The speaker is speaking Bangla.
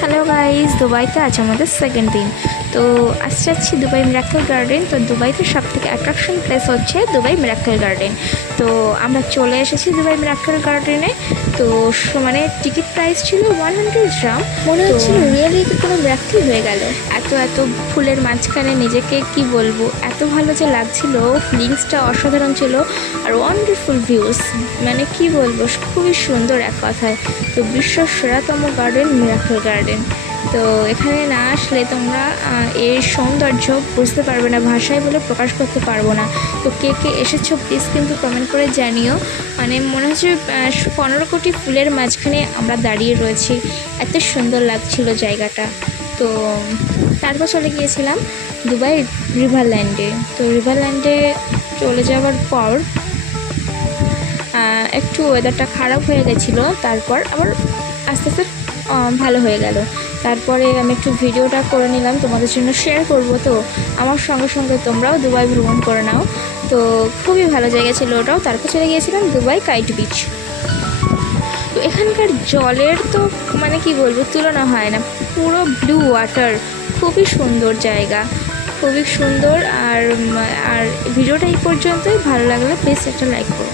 হ্যালো গাইস, দুবাইতে আজ আমাদের সেকেন্ড দিন। তো আজ যাচ্ছি দুবাই মিরাক্কেল গার্ডেন। তো দুবাইতে সব থেকে অ্যাট্রাকশন প্লেস হচ্ছে দুবাই মিরাক্কেল গার্ডেন। তো আমরা চলে এসেছি দুবাই মিরাক্কেল গার্ডেনে। তো মানে টিকিট প্রাইস ছিল 100 dirham। মনে হচ্ছিল রিয়েলি কোনো মিরাক্কেল হয়ে গেল। এত এত ফুলের মাঝখানে নিজেকে কি বলবো, এত ভালো যে লাগছিল, ফিলিংসটা অসাধারণ ছিল। আর ওয়ান্ডারফুল ভিউস, মানে কি বলবো, খুবই সুন্দর এক কথায়। তো বিশ্বের সেরাতম গার্ডেন মিরাক্কেল গার্ডেন। তো এখানে না আসলে তোমরা এর সৌন্দর্য বুঝতে পারবে না, ভাষায় বলে প্রকাশ করতে পারবো না। তো কে কে এসেছো প্লিজ কিন্তু কমেন্ট করে জানিও। মানে মনে হচ্ছে 15 কোটি ফুলের মাঝখানে আমরা দাঁড়িয়ে রয়েছি, এত সুন্দর লাগছিল জায়গাটা। তো তারপর চলে গিয়েছিলাম দুবাই রিভারল্যান্ডে। তো রিভারল্যান্ডে চলে যাওয়ার পর একটু ওয়েদারটা খারাপ হয়ে গেছিলো, তারপর আবার আস্তে আস্তে ভালো হয়ে গেল। তারপরে আমি একটু ভিডিওটা করে নিলাম, তোমাদের জন্য শেয়ার করব। তো আমার সঙ্গে সঙ্গে তোমরাও দুবাই ভ্রমণ করে নাও। তো খুবই ভালো জায়গা ছিল ওটাও। তারপর চলে গিয়েছিলাম দুবাই কাইট বিচ। তো এখানকার জলের তো মানে কি বলবো, তুলনা হয় না, পুরো ব্লু ওয়াটার, খুবই সুন্দর জায়গা, খুবই সুন্দর। আর ভিডিওটা এই পর্যন্তই। ভালো লাগলে প্লিজ একটা লাইক করো।